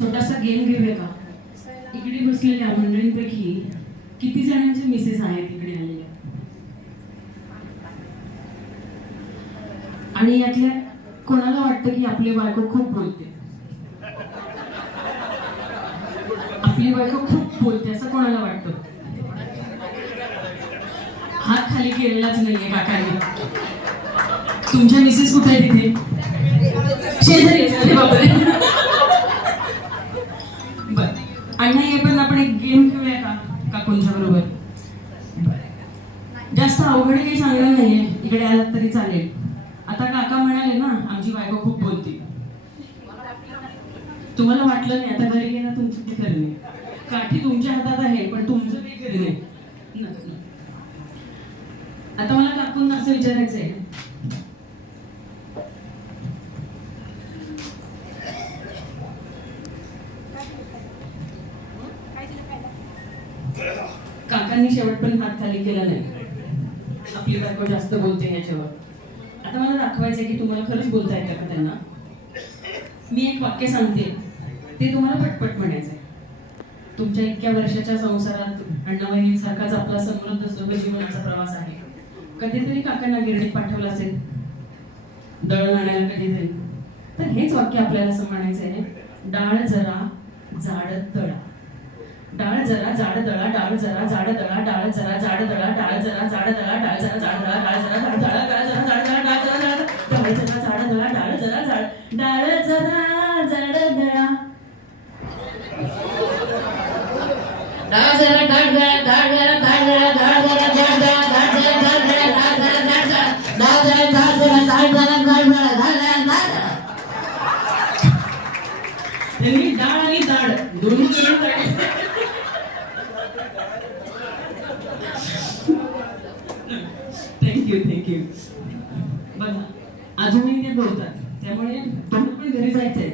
छोटासा गेम घेऊया का? इकडे बसलेल्या मंडळींपैकी किती जणांचे मिसेस आहेत इकडे आलेल्या? आणि यातल्या कोणाला वाटतं की आपली बायको खूप बोलते? आपली बायको खूप बोलते असं कोणाला वाटतं? हात खाली केलेलाच नाहीये काकांनी. तुमच्या मिसेस कुठे आहे तिथे? शेजारी. अरे बापरे. बर अण्णा ये पण आपण एक गेम खेळूया का काकूंच्या बरोबर? जास्त अवघड काही सांगणार नाहीये, इकडे आलात तरी चालेल. आता काका म्हणाले ना आमची बायको खूप बोलते. तुम्हाला वाटलं नाही, आता घरी गेला तुमचं ते करणे. काठी तुमच्या हातात आहे पण तुमचं काही करणे. आता मला काकूंना असं विचारायचंय, काकांनी शेवट पण हात खाली केला नाही, आपली बायको जास्त बोलते ह्याच्यावर. आता मला दाखवायचंय की तुम्हाला खरंच बोलता येतं का त्यांना. मी एक वाक्य सांगते, ते तुम्हाला पटपट म्हणायचंय. तुमच्या इतक्या वर्षाच्या संसारात अण्णावहिनींसारखाच आपला समृद्ध सुख जीवनाचा प्रवास आहे. कधीतरी काकांना गिरणीत पाठवलं असेल दळण आणायला कधीतरी, तर हेच वाक्य आपल्याला असं म्हणायचंय, डाळ जरा जाड दळा, डाळ जरा जाड दळा, डाळ जरा जाड दळा, डाळ जरा जाड दळा, डाळ जरा जाड दळा, डाळ जरा जाड दळा, डाळ जरा जाड दळा, डाळ जरा जाड दळा, डाळ जरा जाड, डाळ जरा जाड दळा, डाळ जरा जाड, डाळ जरा जाड दळा, डाळ जरा डाळ दळा, डाळ जरा डाळ दळा, डाळ जरा जाड दळा, डाळ जरा जाड दळा, डाळ जरा जाड दळा, डाळ जरा जाड दळा, डाळ जरा जाड दळा, डाळ जरा जाड दळा. त्यांनी डाळ आणि जाड दोन्ही मिळून थँक्यू. बघा अजूनही ते बोलतात, त्यामुळे तुम्ही पण घरी जायचंय.